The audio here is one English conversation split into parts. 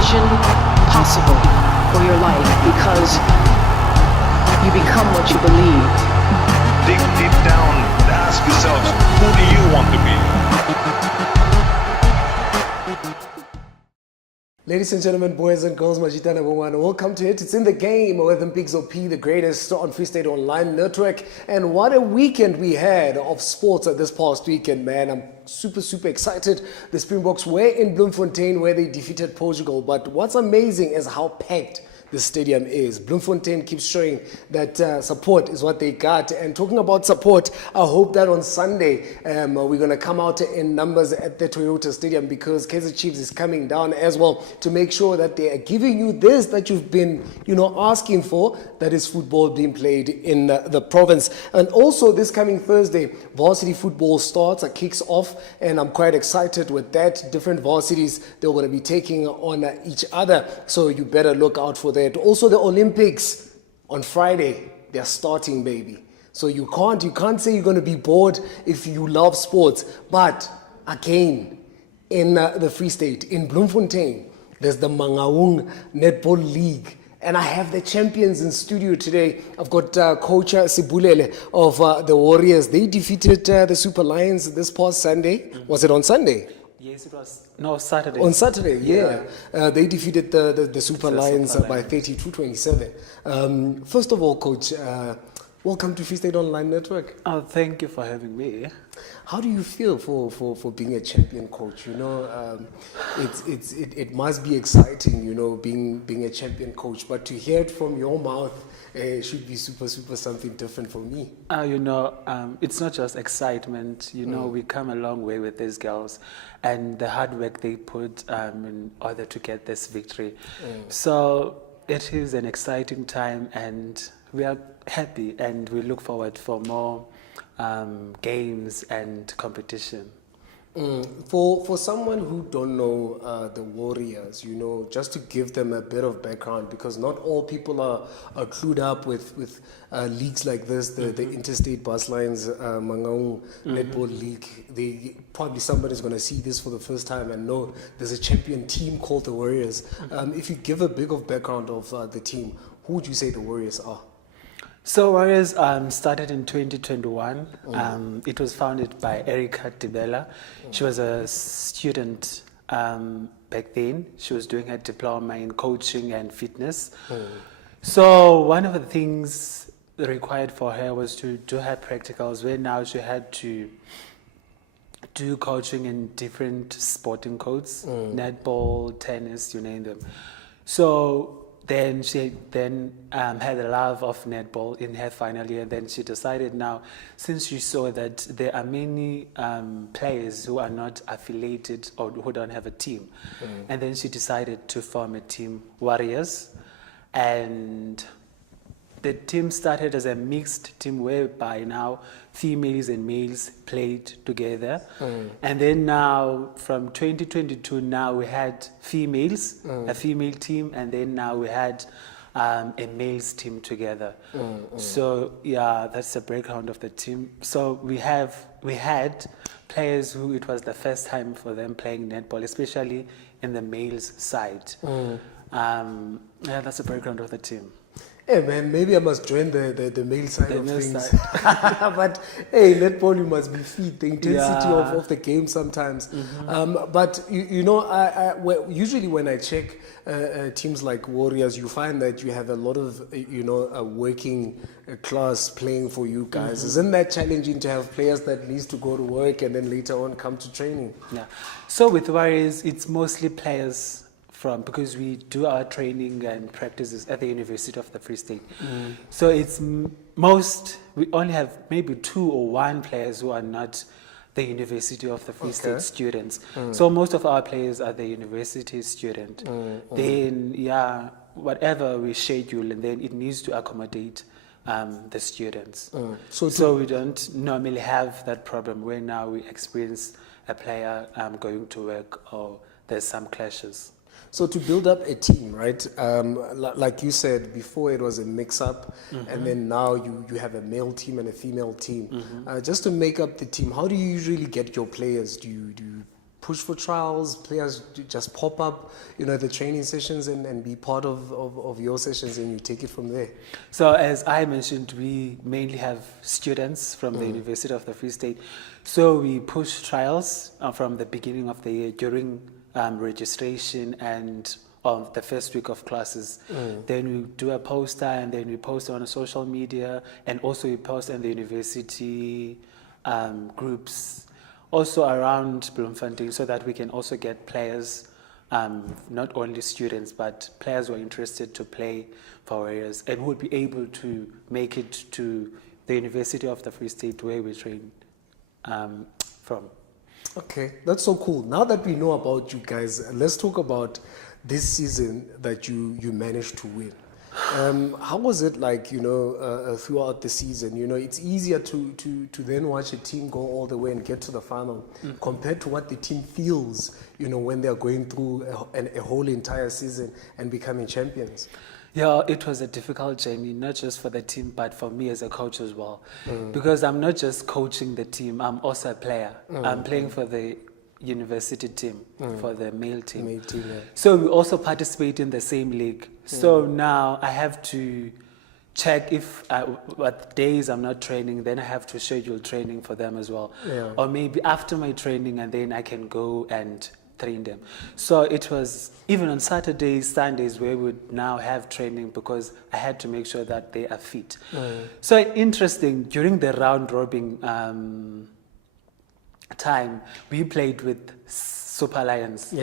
vision possible for your life because you become what you believe. Dig deep down and ask yourselves, who do you want to be? Ladies and gentlemen, boys and girls, Majitana Bongwana, welcome to it. It's in the game with Mpixo P, the greatest on Free State Online Network. And what a weekend we had of sports this past weekend, man. I'm super excited. The Springboks were in Bloemfontein where they defeated Portugal. But what's amazing is how packed the stadium is. Bloemfontein keeps showing that support is what they got. And talking about support, I hope that on Sunday we're going to come out in numbers at the Toyota Stadium because Kaizer Chiefs is coming down as well to make sure that they are giving you this that you've been, asking for, that is football being played in the province. And also this coming Thursday, varsity football starts, kicks off, and I'm quite excited with that. Different varsities, they're going to be taking on each other, so you better look out for that. Also the Olympics on Friday, they're starting, baby. So you can't say you're going to be bored if you love sports. But again, in the Free State, in Bloemfontein, there's the Mangaung Netball League. And I have the champions in studio today. I've got Coach Sibulele of the Warriors. They defeated the Super Lions this past Sunday. Was it on Sunday? Yes, it was. No, Saturday. On Saturday, yeah. They defeated the Super Lions by 32-27. First of all, Coach, welcome to Free State Online Network. Oh, thank you for having me. How do you feel for being a champion coach? It must be exciting, being a champion coach. But to hear it from your mouth, it should be super something different for me. It's not just excitement. We come a long way with these girls and the hard work they put in order to get this victory. So it is an exciting time and we are happy and we look forward for more games and competition. For someone who don't know the Warriors, just to give them a bit of background, because not all people are clued up with leagues like this, the Interstate Bus Lines Mangaung Netball League. Somebody's going to see this for the first time and know there's a champion team called the Warriors. If you give a bit of background of the team, who would you say the Warriors are? So Warriors started in 2021. It was founded by Erica Dibella. She was a student back then. She was doing her diploma in coaching and fitness. So one of the things required for her was to do her practicals, where now she had to do coaching in different sporting codes, netball, tennis, you name them. So then she had a love of netball in her final year. Then she decided now, since she saw that there are many players who are not affiliated or who don't have a team, and then she decided to form a team, Warriors. And the team started as a mixed team whereby now females and males played together. And then now from 2022, now we had females, a female team, and then now we had a males team together. So yeah, that's the background of the team. So we had players who it was the first time for them playing netball, especially in the males side. Yeah, that's the background of the team. Hey man, maybe I must join the male side of things. But hey, netball, you must be fit. The intensity of the game sometimes. But usually when I check teams like Warriors, you find that you have a lot of a working class playing for you guys. Isn't that challenging to have players that needs to go to work and then later on come to training? Yeah. So with Warriors, it's mostly players because we do our training and practices at the University of the Free State. So it's we only have maybe 2 or 1 players who are not the University of the Free State students. So most of our players are the university student. Then whatever we schedule, and then it needs to accommodate the students. So we don't normally have that problem where now we experience a player going to work or there's some clashes. So to build up a team, right? Like you said, before it was a mix-up, and then now you have a male team and a female team. Just to make up the team, how do you usually get your players? Do you push for trials, players just pop up, the training sessions and be part of your sessions, and you take it from there? So as I mentioned, we mainly have students from the University of the Free State. So we push trials from the beginning of the year during registration and on the first week of classes. Then we do a poster, and then we post on social media, and also we post in the university groups, also around Bloemfontein, so that we can also get players, not only students, but players who are interested to play for Warriors and who would be able to make it to the University of the Free State where we train from. Okay, that's so cool. Now that we know about you guys, let's talk about this season that you managed to win. How was it like, throughout the season? It's easier to then watch a team go all the way and get to the final compared to what the team feels, when they're going through a whole entire season and becoming champions. Yeah, it was a difficult journey, not just for the team, but for me as a coach as well. Because I'm not just coaching the team, I'm also a player. I'm playing for the university team, for the male team. Yeah. So we also participate in the same league. So now I have to check if what days I'm not training, then I have to schedule training for them as well. Yeah. Or maybe after my training, and then I can go and train them. So it was even on Saturdays, Sundays, where we would now have training, because I had to make sure that they are fit. So interesting, during the round robin time, we played with Super Lions,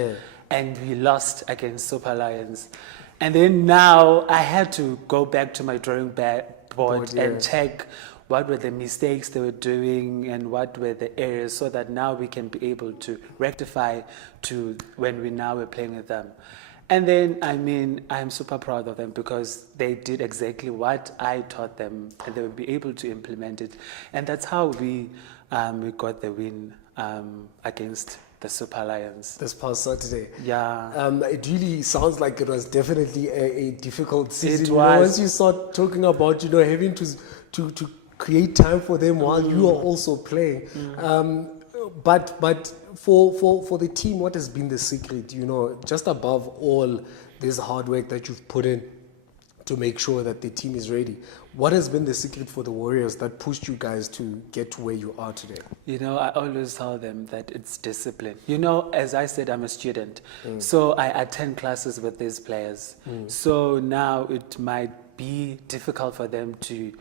and we lost against Super Lions. And then now I had to go back to my drawing board and check what were the mistakes they were doing and what were the areas, so that now we can be able to rectify to when we now were playing with them. And then, I'm super proud of them, because they did exactly what I taught them, and they will be able to implement it. And that's how we got the win against the Super Lions This past Saturday. Yeah. It really sounds like it was definitely a difficult season. It was. Once you start talking about, having to create time for them while you are also playing. But for the team, what has been the secret? Just above all this hard work that you've put in to make sure that the team is ready, what has been the secret for the Warriors that pushed you guys to get to where you are today? I always tell them that it's discipline. As I said, I'm a student, so I attend classes with these players. So now it might be difficult for them to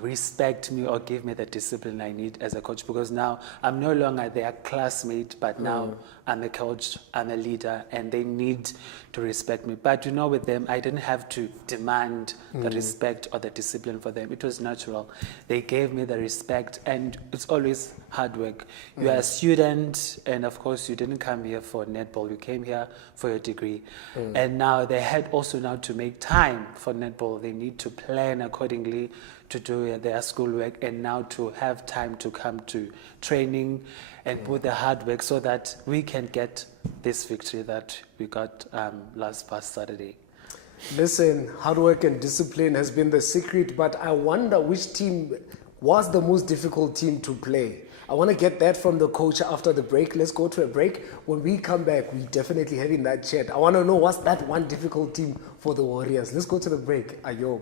respect me or give me the discipline I need as a coach, because now I'm no longer their classmate, but now I'm a coach, I'm a leader, and they need to respect me. But with them, I didn't have to demand the respect or the discipline for them. It was natural. They gave me the respect, and it's always hard work. You are a student, and of course you didn't come here for netball, you came here for your degree. And now they had also now to make time for netball. They need to plan accordingly to do their schoolwork, and now to have time to come to training and put the hard work, so that we can get this victory that we got last past Saturday. Listen, hard work and discipline has been the secret, but I wonder which team was the most difficult team to play. I want to get that from the coach after the break. Let's go to a break. When we come back, we definitely having that chat. I want to know, what's that one difficult team for the Warriors? Let's go to the break. Ayob.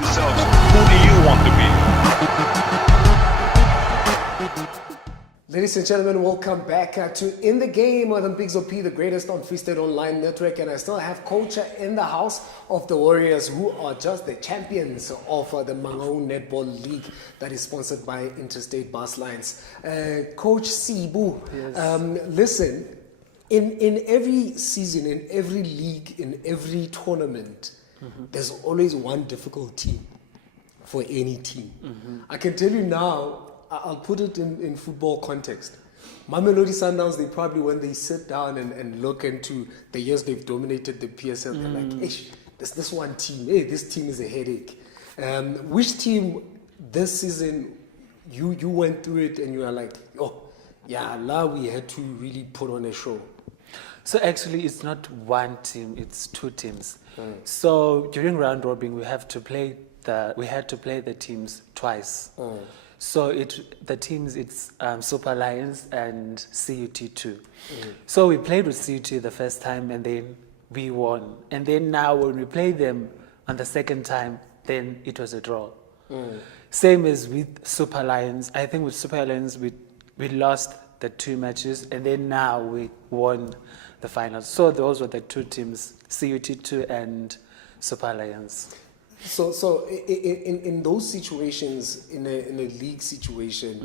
Yourselves, who do you want to be? Ladies and gentlemen, welcome back to In the Game with Mpixo, the greatest on Free State Online Network. And I still have Coach in the house of the Warriors, who are just the champions of the Mangaung Netball League that is sponsored by Interstate Bus Lines. Coach Sibu, listen, in every season, in every league, in every tournament, there's always one difficult team for any team. I can tell you now, I'll put it in football context. Mamelodi Sundowns, they probably, when they sit down and look into the years they've dominated the PSL, they're like, hey, there's this one team. Hey, this team is a headache. Which team this season you went through it and you are like, oh, yeah, now we had to really put on a show? So actually, it's not one team; it's two teams. So during round robin, we had to play the teams twice. So the teams, it's Super Lions and CUT2. So we played with CUT the first time and then we won. And then now when we play them on the second time, then it was a draw. Same as with Super Lions. I think with Super Lions, we lost the 2 matches and then now we won the finals. So those were the 2 teams, CUT2 and Super Lions. So in those situations, in a league situation,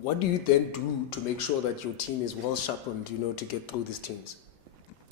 what do you then do to make sure that your team is well sharpened, to get through these teams?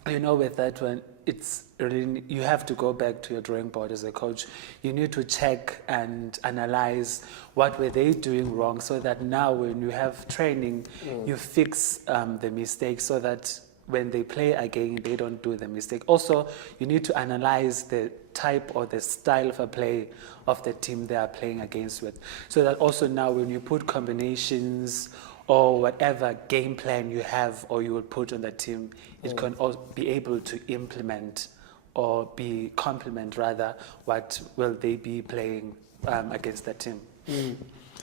With that one, it's really, you have to go back to your drawing board as a coach. You need to check and analyze what were they doing wrong so that now when you have training, you fix the mistakes so that when they play again, they don't do the mistake. Also, you need to analyze the type or the style of a play of the team they are playing against with. So that also now when you put combinations or whatever game plan you have or you will put on the team, it can also be able to implement or be complement rather what will they be playing against the team.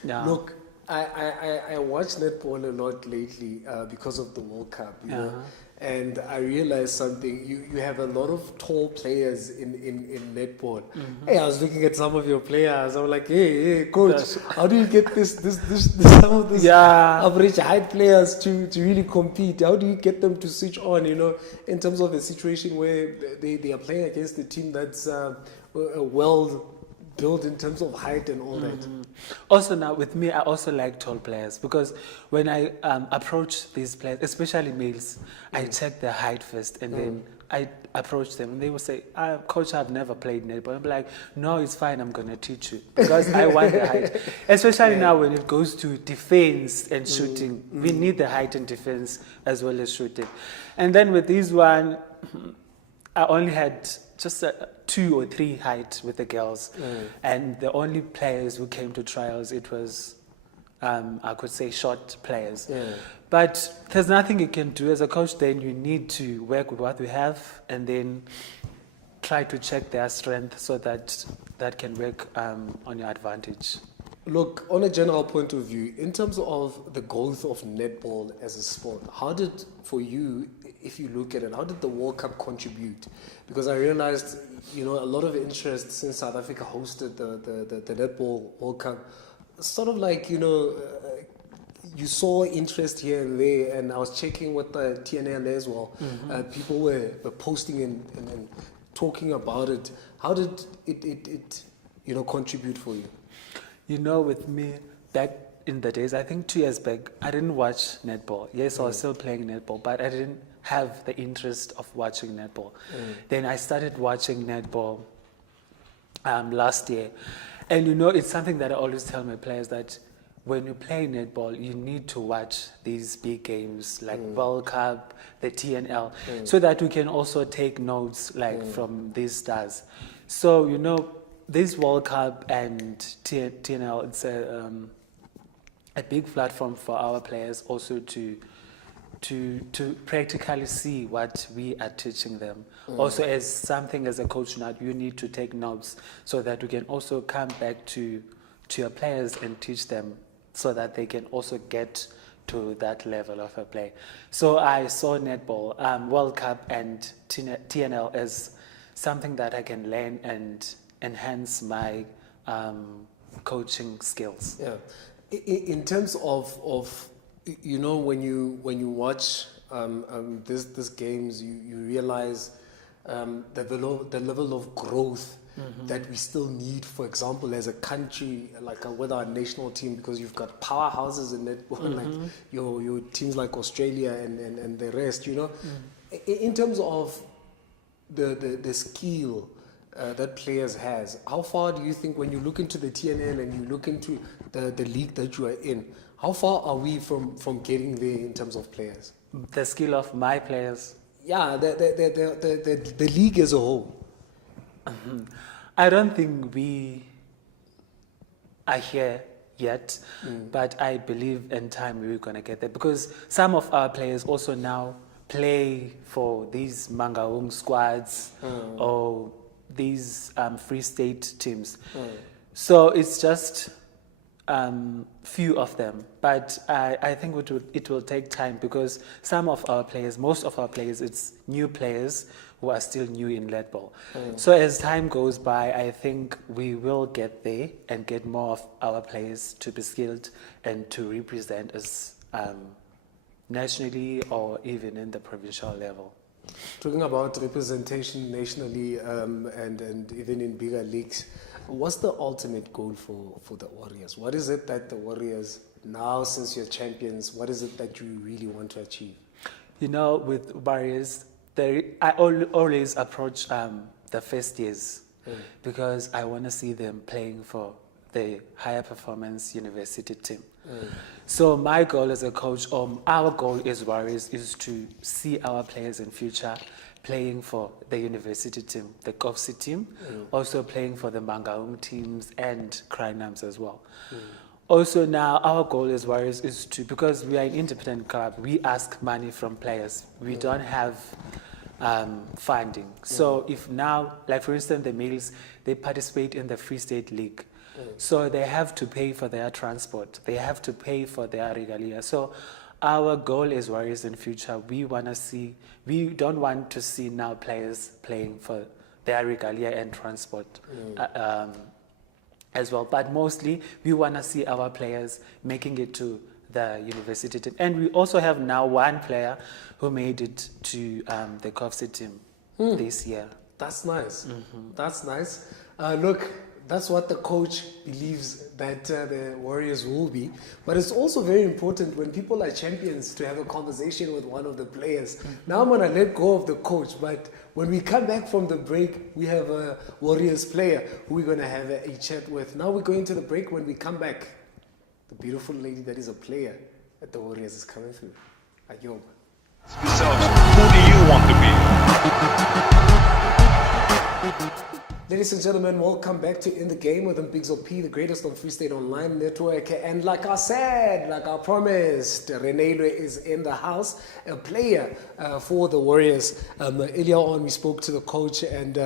Yeah. Look, I watch netball a lot lately because of the World Cup, know, and I realized something. You have a lot of tall players in netball. Hey, I was looking at some of your players. I was like, hey, coach, how do you get this some of these average height players to really compete? How do you get them to switch on? In terms of a situation where they are playing against a team that's well built in terms of height and all that. Also now with me, I also like tall players because when I approach these players, especially males, I check their height first and then I approach them and they will say, coach, I've never played netball. I'm like, no, it's fine, I'm going to teach you because I want the height. Especially now when it goes to defense and shooting, we need the height and defense as well as shooting. And then with this one, I only had just 2 or 3 height with the girls. And the only players who came to trials, it was, I could say, short players. But there's nothing you can do as a coach. Then you need to work with what we have and then try to check their strength so that that can work on your advantage. Look, on a general point of view, in terms of the growth of netball as a sport, how did, for you, if you look at it, how did the World Cup contribute? Because I realized, a lot of interest since South Africa hosted the netball World Cup. Sort of like, you saw interest here and there, and I was checking with the TNL as well. People were posting and talking about it. How did it contribute for you? With me, back in the days, I think 2 years back, I didn't watch netball. Yes, I was still playing netball, but I didn't have the interest of watching netball. Then I started watching netball last year. And it's something that I always tell my players that when you play netball, you need to watch these big games like World Cup, the TNL, so that we can also take notes from these stars. So, this World Cup and TNL, it's a big platform for our players also to practically see what we are teaching them. Also, as something as a coach now, you need to take notes so that we can also come back to your players and teach them so that they can also get to that level of a play. So I saw netball, World Cup and TNL as something that I can learn and enhance my coaching skills. Yeah. In terms of when you watch these games, you realize the level of growth that we still need, for example, as a country, like with our national team, because you've got powerhouses in netball, like your teams like Australia and the rest, In terms of the skill that players has, how far do you think, when you look into the TNL and you look into the league that you are in, how far are we from getting there in terms of players? The skill of my players? Yeah, the league as a whole. I don't think we are here yet, but I believe in time we're going to get there, because some of our players also now play for these Mangaung squads or these Free State teams. So it's just few of them, but I think it will take time because some of our players, most of our players, it's new players who are still new in netball. So as time goes by, I think we will get there and get more of our players to be skilled and to represent us nationally or even in the provincial level. Talking about representation nationally and even in bigger leagues, what's the ultimate goal for the Warriors? What is it that the Warriors, now since you're champions, what is it that you really want to achieve? You know, with Warriors, I always approach the first years because I want to see them playing for the higher performance university team. So my goal as a coach, our goal as Warriors, is to see our players in future playing for the university team, the GOVC team, also playing for the Mangaung teams and Crinums as well. Also now, our goal as Warriors is to, because we are an independent club, we ask money from players. We don't have funding. So if now, like for instance, the males, they participate in the Free State League. So they have to pay for their transport. They have to pay for their regalia. So our goal as Warriors in future, we don't want to see now players playing for their regalia and transport as well. But mostly, we want to see our players making it to the university team. And we also have now one player who made it to the GOVC team this year. That's nice. That's nice. Look, that's what the coach believes that the Warriors will be. But it's also very important when people are champions to have a conversation with one of the players. Now I'm going to let go of the coach, but when we come back from the break, we have a Warriors player who we're going to have a chat with. Now we're going to the break. When we come back, the beautiful lady that is a player at the Warriors is coming through. Ayoba. Ask yourselves, who do you want to be? Ladies and gentlemen, welcome back to In the Game with Mpixo, the greatest on Free State Online Network. And like I said, like I promised, Reneilwe is in the house, a player for the Warriors. Earlier on, we spoke to the coach and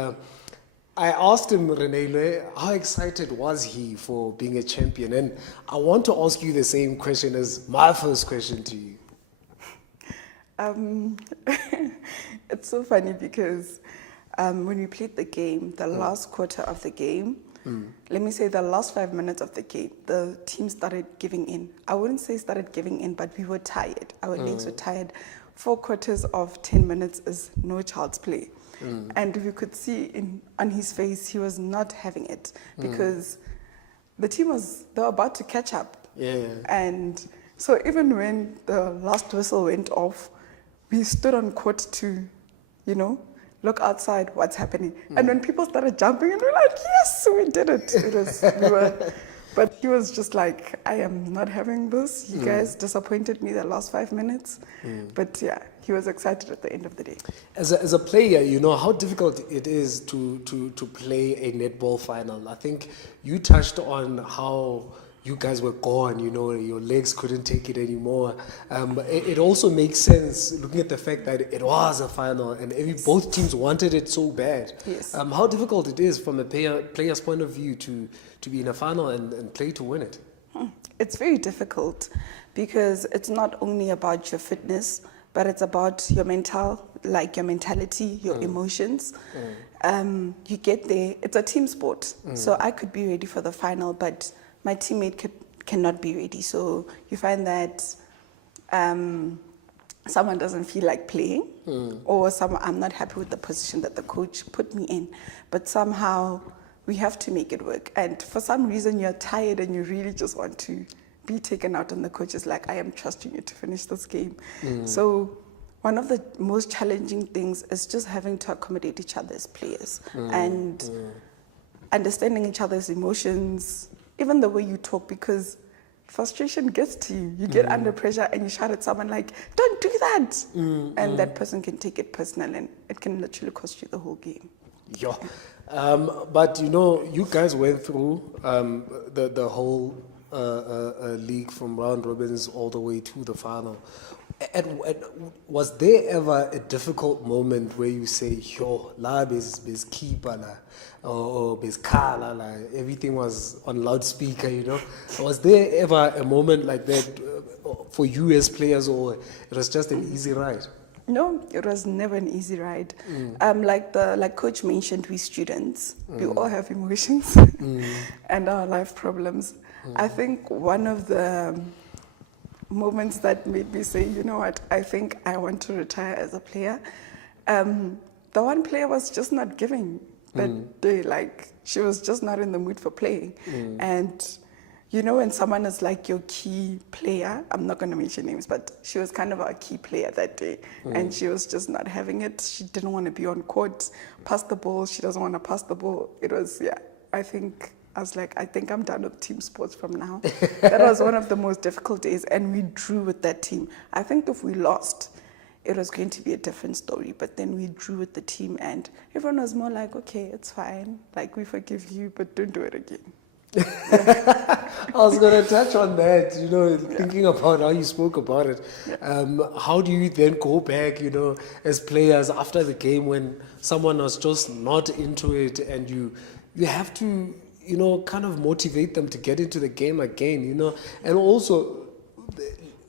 I asked him, Reneilwe, how excited was he for being a champion? And I want to ask you the same question as my first question to you. It's so funny because when we played the game, the last quarter of the game, let me say the last 5 minutes of the game, the team started giving in. I wouldn't say started giving in, but we were tired. Our legs were tired. 4 quarters of 10 minutes is no child's play. And we could see on his face, he was not having it because the team they were about to catch up. And so even when the last whistle went off, we stood on court to, look outside what's happening. And when people started jumping, and we're like, yes, we did it. But he was just like, I am not having this. You guys disappointed me the last 5 minutes. But yeah, he was excited at the end of the day. As a player, you know how difficult it is to play a netball final. I think you touched on how you guys were gone, your legs couldn't take it anymore. It also makes sense looking at the fact that it was a final and both teams wanted it so bad. Yes. How difficult it is from a player's point of view to be in a final and play to win it. It's very difficult because it's not only about your fitness, but it's about your mentality, your emotions. You get there, it's a team sport. So I could be ready for the final, but my teammate cannot be ready. So you find that someone doesn't feel like playing or I'm not happy with the position that the coach put me in. But somehow we have to make it work. And for some reason you're tired and you really just want to be taken out and the coach is like, I am trusting you to finish this game. So one of the most challenging things is just having to accommodate each other as players and understanding each other's emotions, even the way you talk, because frustration gets to you. You get under pressure and you shout at someone like, don't do that. And that person can take it personal and it can literally cost you the whole game. Yeah. But you guys went through the whole league from round robins all the way to the final. Was there ever a difficult moment where you say, yo, la bez keeper la, or bez kala la, everything was on loudspeaker, you know? Was there ever a moment like that for you as players, or it was just an easy ride? No, it was never an easy ride. Like Coach mentioned, we students, we all have emotions and our life problems. I think one of the moments that made me say, you know what, I think I want to retire as a player. The one player was just not giving that day, like she was just not in the mood for playing. And you know, when someone is like your key player, I'm not going to mention names, but she was kind of our key player that day. And she was just not having it. She didn't want to be on court, pass the ball. She doesn't want to pass the ball. It was, yeah, I was like, I think I'm done with team sports from now. That was one of the most difficult days. And we drew with that team. I think if we lost, it was going to be a different story. But then we drew with the team and everyone was more like, okay, it's fine. Like, we forgive you, but don't do it again. I was going to touch on that, you know, thinking about how you spoke about it. How do you then go back, you know, as players after the game when someone was just not into it, and you have to, you know, kind of motivate them to get into the game again, you know, and also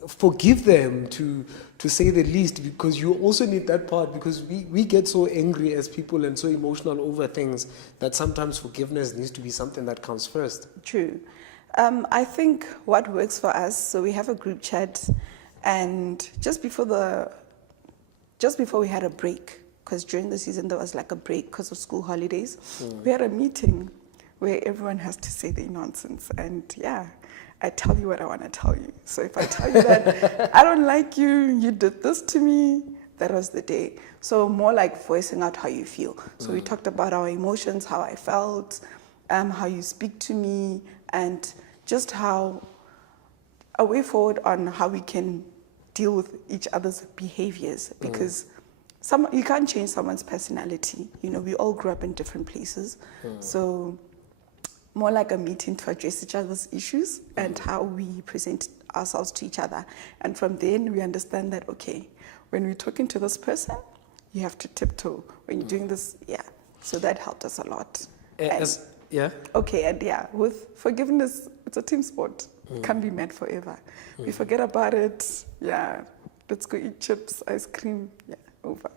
forgive them to say the least, because you also need that part, because we get so angry as people and so emotional over things that sometimes forgiveness needs to be something that comes first. True. I think what works for us, so we have a group chat, and just before we had a break, because during the season there was like a break because of school holidays, we had a meeting where everyone has to say their nonsense, and yeah, I tell you what I want to tell you. So if I tell you that I don't like you, you did this to me, that was the day. So more like voicing out how you feel. So we talked about our emotions, how I felt, how you speak to me, and just how a way forward on how we can deal with each other's behaviors, because you can't change someone's personality. You know, we all grew up in different places. So more like a meeting to address each other's issues and how we present ourselves to each other. And from then we understand that, okay, when we're talking to this person, you have to tiptoe. When you're doing this, yeah. So that helped us a lot. Yeah. Okay, and yeah, with forgiveness, it's a team sport. Can't be mad forever. We forget about it, yeah, let's go eat chips, ice cream, yeah, over.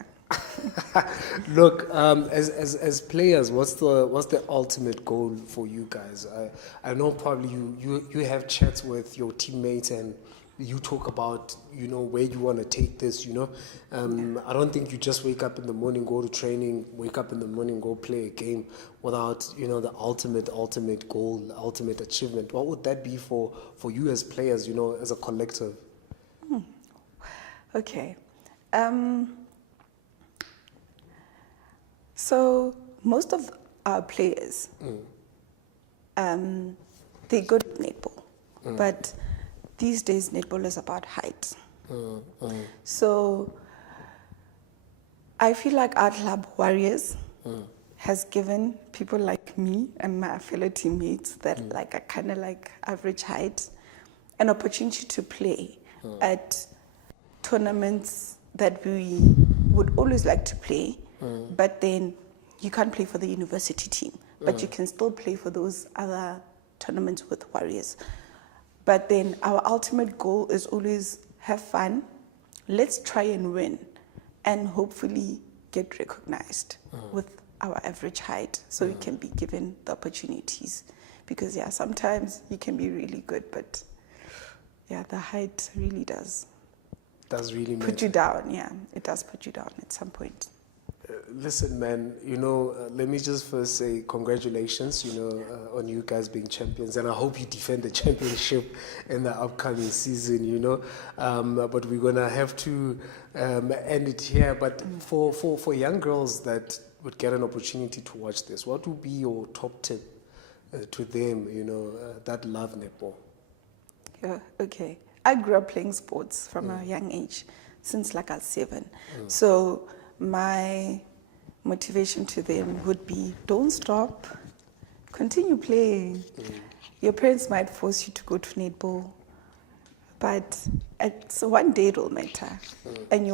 Look, as players, what's the ultimate goal for you guys? I know probably you have chats with your teammates and you talk about, you know, where you want to take this, you know. I don't think you just wake up in the morning, go to training, wake up in the morning, go play a game without, you know, the ultimate goal, the ultimate achievement. What would that be for you as players, you know, as a collective? Okay. So most of our players, they're good at netball, but these days netball is about height. So I feel like our club Warriors has given people like me and my fellow teammates that like are kind of like average height an opportunity to play at tournaments that we would always like to play. But then you can't play for the university team, but you can still play for those other tournaments with Warriors. But then our ultimate goal is always have fun, let's try and win, and hopefully get recognized with our average height, so we can be given the opportunities. Because yeah, sometimes you can be really good, but yeah, the height really does really put you down. Yeah, it does put you down at some point. Listen, man, you know, let me just first say congratulations, you know, on you guys being champions, and I hope you defend the championship in the upcoming season, you know. But we're gonna have to end it here. But for young girls that would get an opportunity to watch this, what would be your top tip to them, you know, that love netball? Yeah, okay. I grew up playing sports from a young age, since like I was 7. So my motivation to them would be, don't stop, continue playing. Your parents might force you to go to netball, But one day it'll matter, and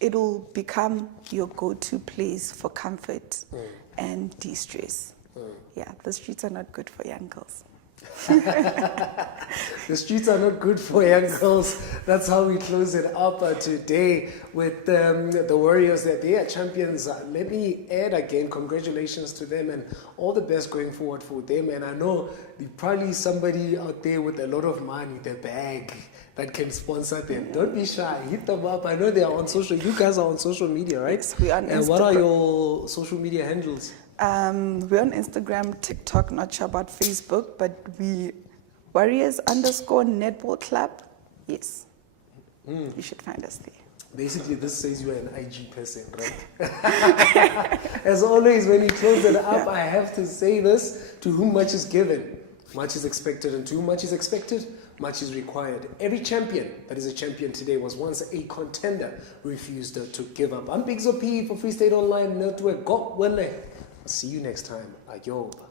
it'll become your go-to place for comfort and de-stress. Yeah, the streets are not good for young girls. The streets are not good for young girls. That's how we close it up today with the Warriors. That they are champions. Let me add again, congratulations to them and all the best going forward for them. And I know there's probably somebody out there with a lot of money, the bag, that can sponsor them. Don't be shy. Hit them up. I know they are on social. You guys are on social media, right? Yes, we are on And what are Instagram. your social media handles? We're on Instagram, TikTok, not sure about Facebook, but we Warriors_Netball Club. Yes. You should find us there. Basically, this says you're an IG person, right? As always, when you close it up, I have to say this: to whom much is given, much is expected, and to whom much is expected, much is required. Every champion that is a champion today was once a contender who refused to give up. I'm Mpixo P for Free State Online Network. God willing. I'll see you next time. Ayoba.